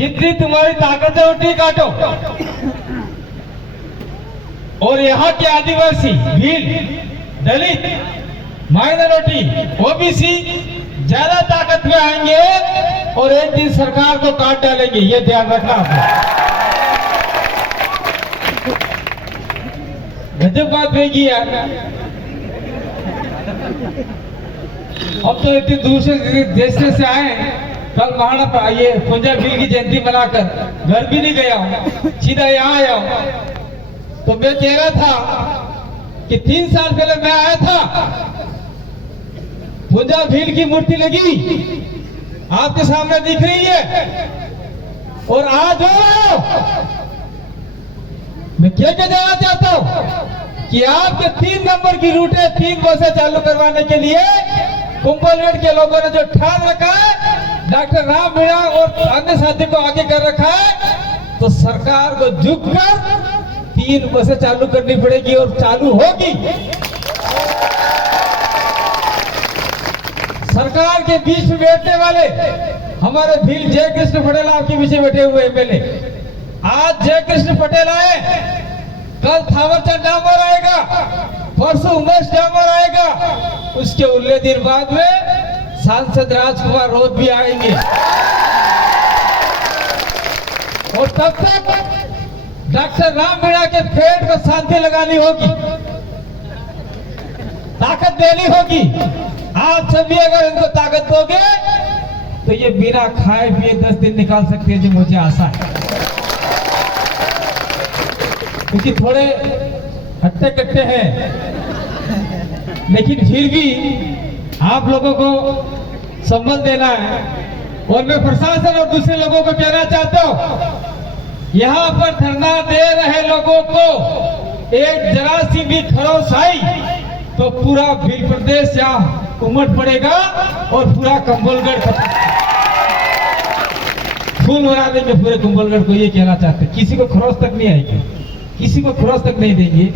जितनी तुम्हारी ताकत है उतनी काटो। और यहाँ के आदिवासी, भील, दलित, माइनॉरिटी, ओबीसी ज्यादा ताकत में आएंगे और एक दिन सरकार को काट डालेंगे, ये ध्यान रखना आपको। गजब बात होगी यार। अब तो इतनी दूसरे देश से आए, कल महाराणा ये पुंजा भील की जयंती मनाकर घर भी नहीं गया हूँ, सीधा यहाँ आया हूँ। तो मैं कह रहा था कि 3 साल पहले मैं आया था, पुंजा भील की मूर्ति लगी आपके सामने दिख रही है, और आज मैं क्या कहना चाहता हूं कि आपके 3 नंबर की रूट है, 3 बसें चालू करवाने के लिए कुंभलगढ़ के लोगों ने जो ठान रखा है, डॉक्टर राम मीणा और अन्य साथी को आगे कर रखा है, तो सरकार को झुककर 3 बसें चालू करनी पड़ेगी और चालू होगी। सरकार के बीच में बैठने वाले हमारे भील जय कृष्ण पटेल आपके पीछे बैठे हुए एमएलए, आज जय कृष्ण पटेल आए, कल थावरचंद डामोर आएगा, परसों उमेश डामोर आएगा, उसके उल्ले दिन बाद में सांसद राजकुमार रोध भी आएंगे। और तब तक डॉक्टर राम मीणा के पेट को शांति लगानी होगी, ताकत देनी होगी। आप सभी अगर इनको ताकत दोगे तो ये बिना खाए पिए 10 दिन निकाल सकते हैं, जो मुझे आशा है। क्योंकि थोड़े हट्टे कट्टे हैं, लेकिन फिर भी आप लोगों को संबल देना है। और मैं प्रशासन और दूसरे लोगों को कहना चाहता हूं, यहाँ पर धरना दे रहे लोगों को एक जरा सी भी खरोच आई तो पूरा भील प्रदेश यहाँ उमड़ पड़ेगा और पूरा कुंभलगढ़ फूल बना देंगे पूरे कुंभलगढ़ को। ये कहना चाहते, किसी को खरोच तक नहीं आएगी, किसी को खरोच तक नहीं देंगे।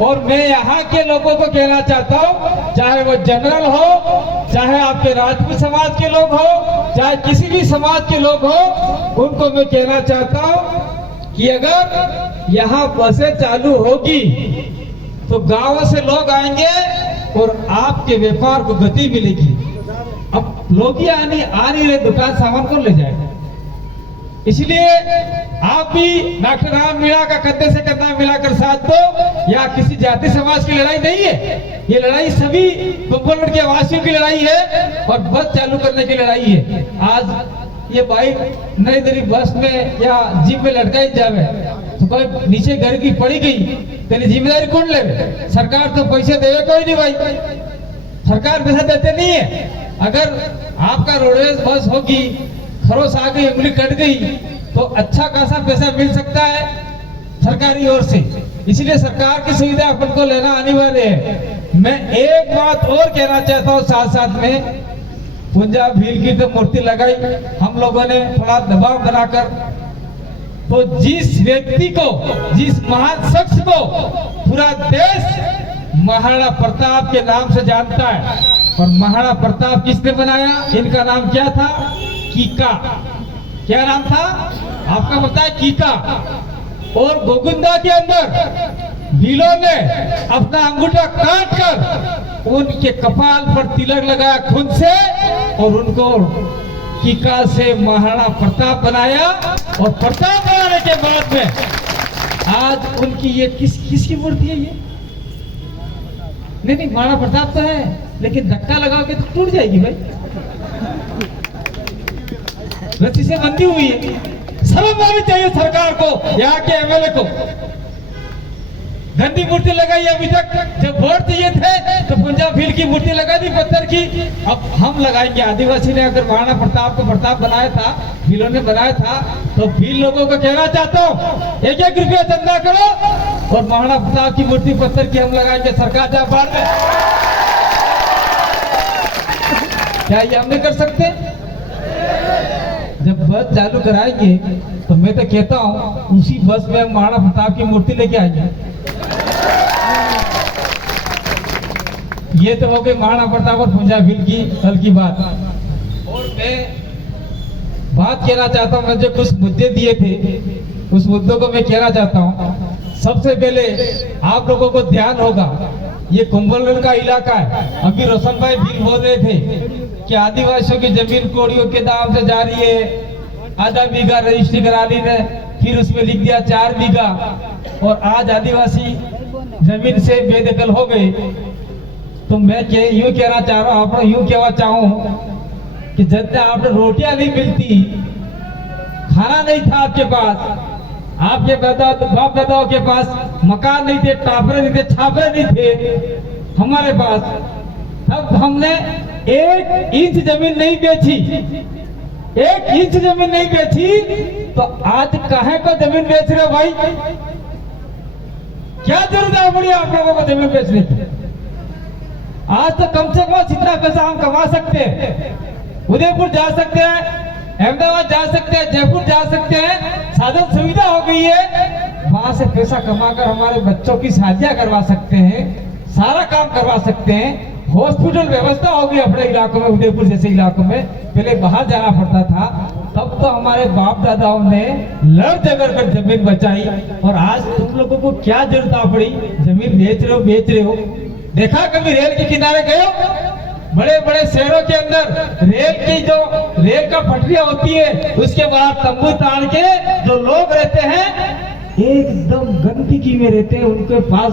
और मैं यहाँ के लोगों को कहना चाहता हूँ, चाहे वो जनरल हो, चाहे आपके राजपूत समाज के लोग हो, चाहे किसी भी समाज के लोग हो, उनको मैं कहना चाहता हूँ कि अगर यहाँ बसें चालू होगी तो गांवों से लोग आएंगे और आपके व्यापार को गति मिलेगी। अब लोग ही आ नहीं रहे, दुकान सामान कौन ले जाएगा? इसलिए आप भी डॉक्टर राम मीणा का कंधे से कंधा मिलाकर साथ दो। या किसी जाति समाज की लड़ाई नहीं है, ये लड़ाई सभी कुंभलगढ़ के वासियों की लड़ाई है और बस चालू करने की लड़ाई है। आज ये बाइक नई नई बस में या जीप में लटकाई जावे तो कोई नीचे घर की पड़ी गई, तेरी जिम्मेदारी कौन ले? सरकार तो पैसे देवे कोई नहीं भाई, सरकार पैसा देते नहीं है। अगर आपका रोडवेज बस होगी, खरोच आ गई, उंगली कट गई, तो अच्छा खासा पैसा मिल सकता है सरकारी ओर से। इसलिए सरकार की सुविधा अपन को लेना अनिवार्य है। मैं एक बात और कहना चाहता हूँ साथ साथ में, पुंजा भील की तो मूर्ति लगाई हम लोगों ने थोड़ा दबाव बनाकर, तो जिस व्यक्ति को, जिस महान शख्स को पूरा देश महाराणा प्रताप के नाम से जानता है, और महाराणा प्रताप किसने बनाया? इनका नाम क्या था? कीका। क्या नाम था आपका? पता है? कीका। और गोगुंदा के अंदर भीलों ने अपना अंगूठा काट कर उनके कपाल पर तिलक लगाया खून से, और उनको कीका से महाराणा प्रताप बनाया। और प्रताप बनाने के बाद में आज उनकी ये किसकी मूर्ति है? ये नहीं, महाराणा प्रताप तो है, लेकिन धक्का लगाओगे तो टूट जाएगी भाई, रस्सी से बंधी हुई है। शर्म आनी चाहिए सरकार को, यहाँ के एमएलए को। गंदी मूर्ति लगाई अभी तक, जब वोट चाहिए थे तो पुंजा भील की मूर्ति लगा दी पत्थर की। अब हम लगाएंगे। आदिवासी ने अगर महाराणा प्रताप को प्रताप बनाया था, भीलों ने बनाया था, तो भील लोगों को कहना चाहता हूँ 1-1 रुपया चंदा करो और महाराणा प्रताप की मूर्ति पत्थर की हम लगाएंगे सरकार जा पार में। क्या ये हम नहीं कर सकते? जब बस चालू कराएंगे तो मैं तो कहता हूँ उसी बस में महाराणा प्रताप की मूर्ति लेके आएंगे। ये तो हो गई महाराणा प्रताप और पुंजा भील की कल की बात। और मैं बात बात कहना चाहता हूँ। मुझे कुछ मुद्दे दिए थे, उस मुद्दों को मैं कहना चाहता हूँ। सबसे पहले आप लोगों को ध्यान होगा, ये कुंभलगढ़ का इलाका है। अभी रोशन भाई बिल बोल रहे थे कि आदिवासियों की जमीन कोड़ियों के दाम से जा रही है। आधा बीघा रजिस्ट्री करा ली ने, फिर उसमें लिख दिया 4 बीघा, और आज आदिवासी जमीन से बेदखल हो गए। तो मैं यूं कहना चाह रहा हूँ, यूं कहना चाहूँ कि जब तक आपको रोटियां नहीं मिलती, खाना नहीं था आपके पास, आपके बाप दादाओं के पास मकान नहीं थे, टापरे नहीं थे, छापरे नहीं थे हमारे पास, तब हमने 1 इंच जमीन नहीं बेची, 1 इंच जमीन नहीं बेची। तो आज काहे को जमीन बेच रहे हो भाई? क्या जरूरत है बड़ी आप लोगों को जमीन बेचने की? आज तो कम से कम जितना पैसा हम कमा सकते हैं, उदयपुर जा सकते हैं, अहमदाबाद जा सकते हैं, जयपुर जा सकते हैं, साधन सुविधा हो गई है। वहां से पैसा कमाकर हमारे बच्चों की शादियां करवा सकते हैं, सारा काम करवा सकते हैं। हॉस्पिटल व्यवस्था होगी अपने इलाकों में, उदयपुर जैसे इलाकों में। पहले बाहर जाना पड़ता था, तब तो हमारे बाप दादाओं ने लड़ झगड़ कर जमीन बचाई। और आज तुम लोगों को क्या जरूरत पड़ी? जमीन बेच रहे हो। देखा कभी रेल के किनारे गए हो? बड़े बड़े शहरों के अंदर रेल का पटरियां होती है, उसके बाद तंबू तान के जो लोग रहते हैं एकदम गंदगी में रहते हैं, उनके पास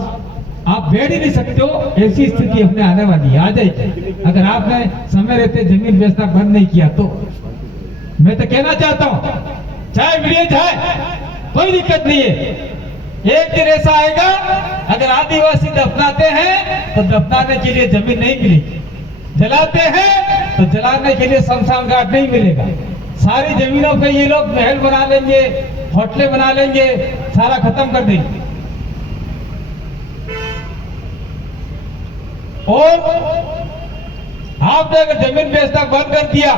आप बैठ ही नहीं सकते हो। ऐसी स्थिति अपने आने वाली आ जाएगी अगर आपने समय रहते जमीन बेचना बंद नहीं किया तो। मैं तो कहना चाहता हूँ, चाहे वीडियो चाहे, कोई दिक्कत नहीं है। एक दिन ऐसा आएगा, अगर आदिवासी दफनाते हैं तो दफनाने के लिए जमीन नहीं मिलेगी, जलाते हैं तो जलाने के लिए शमशान घाट नहीं मिलेगा। सारी जमीनों पे ये लोग महल बना लेंगे, होटलें बना लेंगे, सारा खत्म कर देंगे। और आपने अगर जमीन बेचना बंद कर दिया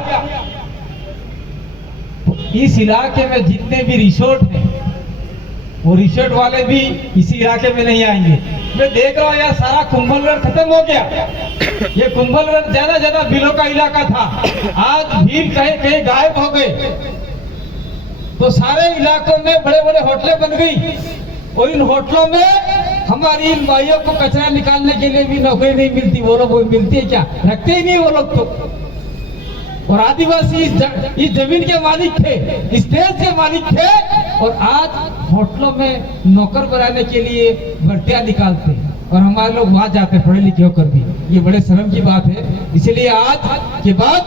तो इस इलाके में जितने भी रिसोर्ट हैं, वो रिसोर्ट वाले भी इसी इलाके में नहीं आएंगे। मैं देख रहा हूँ यार, सारा कुंभलगढ़ खत्म हो गया। ये कुंभलगढ़ ज्यादा बिलों का इलाका था, आज भील कहीं कहीं गायब हो गए। तो सारे इलाकों में बड़े बड़े होटलें बन गई, और इन होटलों में हमारी इन भाइयों को कचरा निकालने के लिए भी नौकरी नहीं मिलती। वो लोग मिलती है क्या? रखते ही नहीं वो लोग तो। और आदिवासी इस जमीन के मालिक थे, इस देश के मालिक थे, और आज होटलों में नौकर बनाने के लिए भर्तियां निकालते हैं, और हमारे लोग वहां जाते पढ़े लिखे होकर भी। ये बड़े शर्म की बात है। इसलिए आज के बाद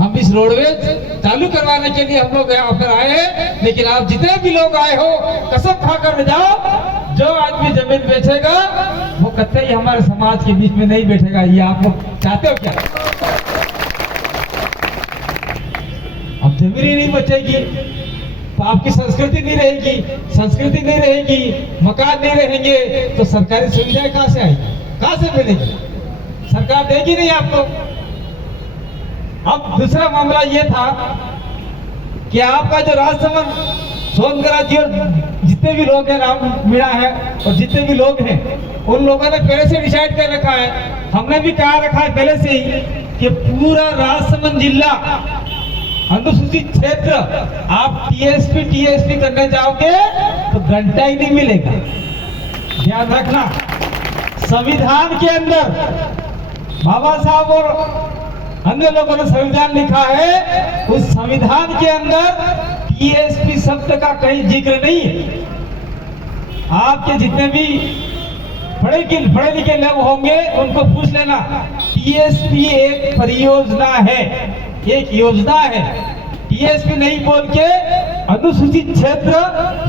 हम इस रोडवेज चालू करवाने के लिए हम लोग यहाँ पर आए हैं। लेकिन आप जितने भी लोग आए हो, कसम खाकर जाओ, जो आदमी जमीन बेचेगा वो कतई हमारे समाज के बीच में नहीं बैठेगा। ये आप लोग चाहते हो क्या? अब जमीन ही नहीं बचेगी तो आपकी संस्कृति नहीं रहेगी, संस्कृति नहीं रहेगी, मकान नहीं रहेंगे, तो सरकारी सुविधाएं कहां से आएगी, कहां से मिलेगी? सरकार देगी नहीं आपको। अब दूसरा मामला ये था कि आपका जो राजसमंद सोनगढ़ जी और जितने भी लोग हैं, राम मीणा है और जितने भी लोग हैं, उन लोगों ने पहले से डिसाइड कर रखा है, हमने भी कहा रखा है पहले से ही कि पूरा राजसमंद जिला अनुसूचित क्षेत्र आप टीएसपी करने जाओगे तो घंटा ही नहीं मिलेगा। ध्यान रखना, संविधान के अंदर बाबा साहब और अन्य लोगों ने संविधान लिखा है, उस संविधान के अंदर टीएसपी शब्द का कहीं जिक्र नहीं है। आपके जितने भी पढ़े लिखे लोग होंगे उनको पूछ लेना, टीएसपी एक परियोजना है, एक योजना है। टीएसपी नहीं बोल के अनुसूचित क्षेत्र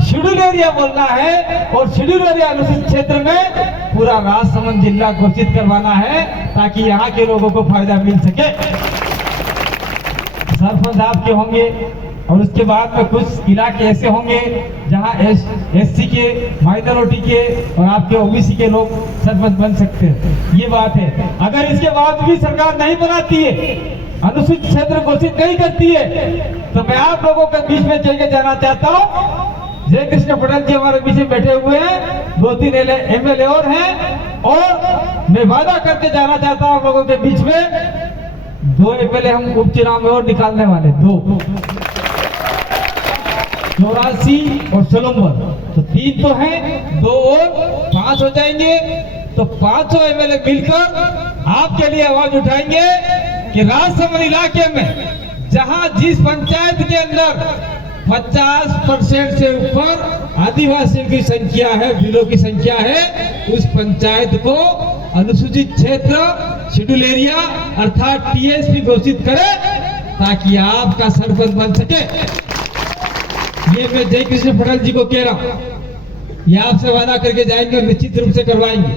शेड्यूल एरिया बोलना है, और शेड्यूल एरिया अनुसूचित क्षेत्र में पूरा राजसमंद जिला घोषित करवाना है, ताकि यहाँ के लोगों को फायदा मिल सके। सरपंच आपके होंगे, और उसके बाद में कुछ इलाके ऐसे होंगे जहाँ एससी के, माइनॉरिटी के और आपके ओबीसी के लोग सरपंच बन सकते हैं। ये बात है। अगर इसके बाद भी सरकार नहीं बनाती है, अनुसूचित क्षेत्र घोषित नहीं करती है, तो मैं आप लोगों के बीच में चल के जाना चाहता हूँ। जय कृष्ण पटेल जी हमारे बीच में बैठे हुए हैं, 2-3 एमएलए और हैं, और मैं वादा करके जाना चाहता हूँ आप लोगों के बीच में, 2 एमएलए हम उपचुनाव में और निकालने वाले, 2। 84 और 16 नंबर, तो 3 तो है, 2 और 5 हो जाएंगे। तो 500 एमएलए मिलकर आपके लिए आवाज उठाएंगे कि राजसमंद इलाके में जहां जिस पंचायत के अंदर 50% से ऊपर आदिवासियों की संख्या है, भीलों की संख्या है, उस पंचायत को अनुसूचित क्षेत्र शेड्यूल एरिया अर्थात टीएसपी घोषित करें ताकि आपका सरपंच बन सके। ये मैं जय कृष्ण पटेल जी को कह रहा हूं, ये आपसे वादा करके जाएंगे और निश्चित रूप से करवाएंगे।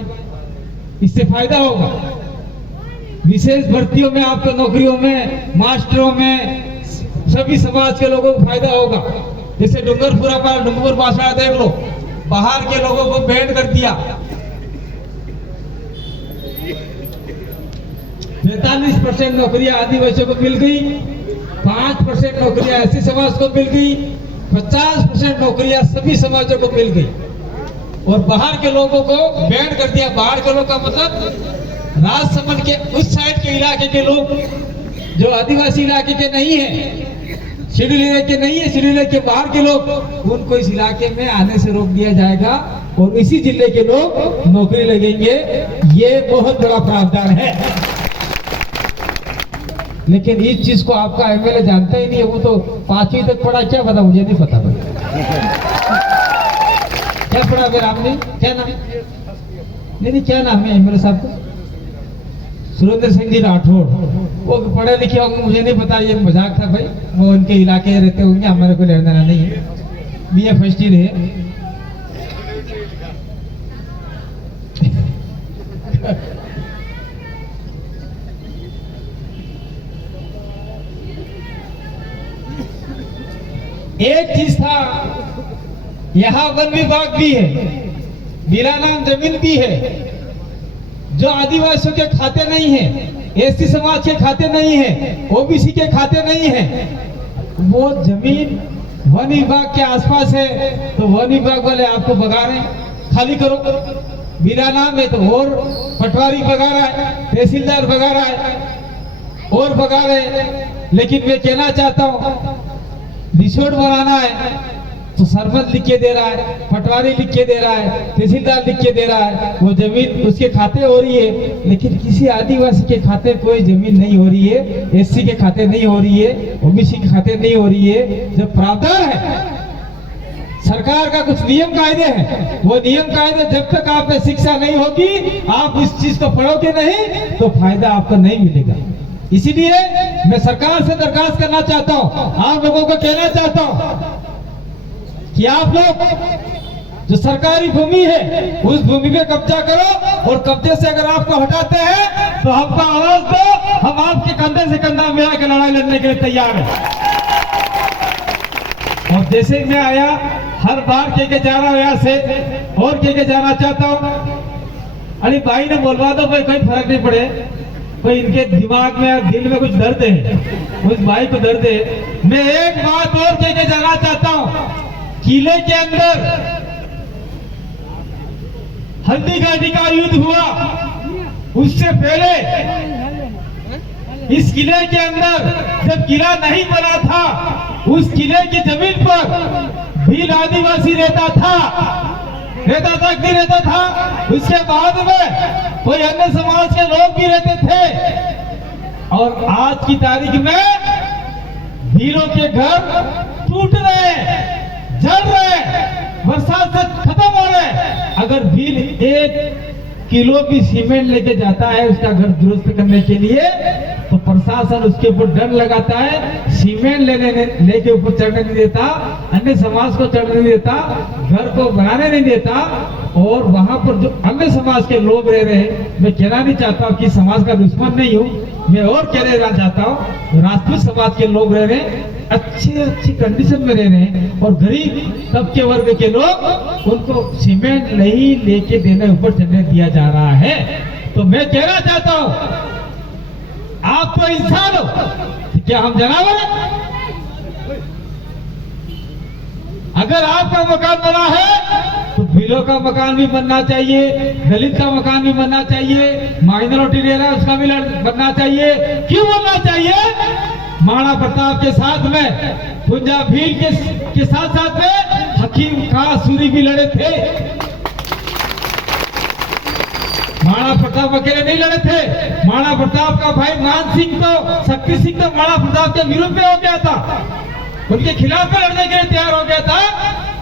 इससे फायदा होगा, विशेष भर्तियों में, आपको नौकरियों में, मास्टरों में, सभी समाज के लोगों को फायदा होगा। जैसे डूंगरपुर बासड़ा देख लो, बाहर के लोगों को बैन कर दिया। 45% नौकरियां आदिवासियों को मिल गई, 5% नौकरियां ऐसी समाज को मिल गई, 50% नौकरियां सभी समाजों को मिल गई और बाहर के लोगों को बैन कर दिया। बाहर के लोग का मतलब राजसमंद के उस साइड के इलाके के लोग जो आदिवासी इलाके के नहीं है, शेड्यूल एरिया के नहीं है, शेड्यूल एरिया के बाहर के लोग, उनको इस इलाके में आने से रोक दिया जाएगा और इसी जिले के लोग नौकरी लगेंगे। ये बहुत बड़ा प्रावधान है। लेकिन इस चीज को आपका एमएलए जानता ही नहीं है, वो तो 5वीं तक पढ़ा, क्या पता, मुझे नहीं पता। क्या पढ़ा मेरा आपने, क्या नाम? नहीं, क्या नाम है एमएलए साहब को? सुरेंद्र सिंह जी राठौड़। वो पढ़े लिखे होंगे, मुझे नहीं पता, ये मजाक था भाई। वो उनके इलाके रहते होंगे, हमारे को लेना देना नहीं है। बीए फर्स्ट ईयर है। एक चीज था, यहाँ वन विभाग भी है, बिना नाम जमीन भी है, जो आदिवासियों के खाते नहीं है, एसटी समाज के खाते नहीं है, ओबीसी के खाते नहीं है। वो जमीन वन विभाग के आसपास है, तो वन विभाग वाले आपको भगा रहे हैं, खाली करो। बिना नाम है तो और पटवारी भगा रहा है, तहसीलदार भगा रहा है और भगा रहे। लेकिन मैं कहना चाहता हूँ, रिसोर्ट बनाना है तो सरपंच लिख के दे रहा है, पटवारी लिख के दे रहा है, तहसीलदार लिख के दे रहा है, वो जमीन उसके खाते हो रही है। लेकिन किसी आदिवासी के खाते कोई जमीन नहीं हो रही है, एससी के खाते नहीं हो रही है, ओबीसी के खाते नहीं हो रही है। जब प्रावधान है, सरकार का कुछ नियम कायदे हैं, वो नियम कायदे जब तक आप में शिक्षा नहीं होगी, आप इस चीज को पढ़ोगे नहीं तो फायदा आपको नहीं मिलेगा। इसीलिए मैं सरकार से दरखास्त करना चाहता हूँ, आप लोगों को कहना चाहता हूँ कि आप लोग जो सरकारी भूमि है उस भूमि पे कब्जा करो, और कब्जे से अगर आपको हटाते हैं तो हमको आवाज दो, हम आपके कंधे से कंधा मिला के लड़ाई लड़ने के लिए तैयार हैं। और जैसे मैं आया, हर बार कह जा रहा हूँ यहाँ से, और कह जाना चाहता हूँ, अरे भाई ने बोलवा दो भाई, कोई फर्क नहीं पड़े, कोई इनके दिमाग में और दिल में कुछ दर्द है, उस भाई को दर्द है। मैं एक बात और कह जाना चाहता हूँ, किले के अंदर हल्दी घाटी का युद्ध हुआ, उससे पहले इस किले के अंदर जब किला नहीं बना था, उस किले की जमीन पर भील आदिवासी रहता था कि नहीं रहता था। उसके बाद में कोई अन्य समाज के लोग भी रहते थे, और आज की तारीख में भीलों के घर टूट रहे हैं, जल रहे, बरसात से खत्म हो रहे। अगर भील 1 किलो भी सीमेंट लेके जाता है उसका घर दुरुस्त करने के लिए, तो प्रशासन उसके ऊपर डर लगाता है, सीमेंट लेके ऊपर चढ़ने नहीं देता, अन्य समाज को चढ़ने नहीं देता, घर को बनाने नहीं देता। और वहां पर जो अन्य समाज के लोग रह रहे हैं, मैं कहना नहीं चाहता हूँ कि समाज का दुश्मन नहीं हूँ, मैं और कहना चाहता हूँ, राजपूत समाज के लोग रह रहे हैं, अच्छी कंडीशन में रह रहे हैं, और गरीब तबके वर्ग के लोग, उनको सीमेंट नहीं लेके देने ऊपर चढ़ने दिया जा रहा है। तो मैं कहना चाहता हूँ, आप तो इंसान हो, क्या हम जानवर हैं? अगर आपका मकान बना है तो भीलों का मकान भी बनना चाहिए, दलित का मकान भी बनना चाहिए, माइनॉरिटी रह रहा है उसका भी बनना चाहिए। क्यों बनना चाहिए? महाराणा प्रताप के साथ में पुंजा भील के साथ साथ में हकीम खां सूरी भी लड़े थे। महाराणा प्रताप अकेले नहीं लड़े थे। महाराणा प्रताप का भाई मान सिंह तो शक्ति सिंह तो महाराणा प्रताप के विरुद्ध में हो गया था, उनके खिलाफ में लड़ने के लिए तैयार हो गया था।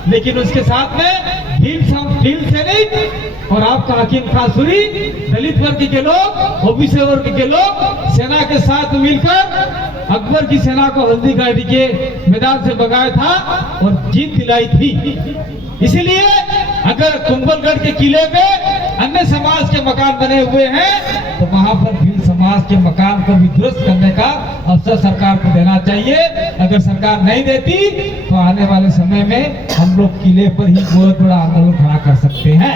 लेकिन उसके साथ में भील सैनिक और आपका हकीम खां सूरी, दलित वर्ग के लोग, ओबीसी वर्ग के लोग सेना के साथ मिलकर अकबर की सेना को हल्दी घाटी के मैदान से भगाया था और जीत दिलाई थी। इसीलिए अगर कुंभलगढ़ के किले पे अन्य समाज के मकान बने हुए हैं तो वहां पर भील समाज के मकान को भी दुरुस्त करने का अवसर सरकार को देना चाहिए। अगर सरकार नहीं देती तो आने वाले समय में हम लोग किले पर ही बहुत बड़ा आंदोलन खड़ा कर सकते हैं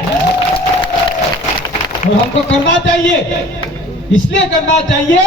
और हमको करना चाहिए। इसलिए करना चाहिए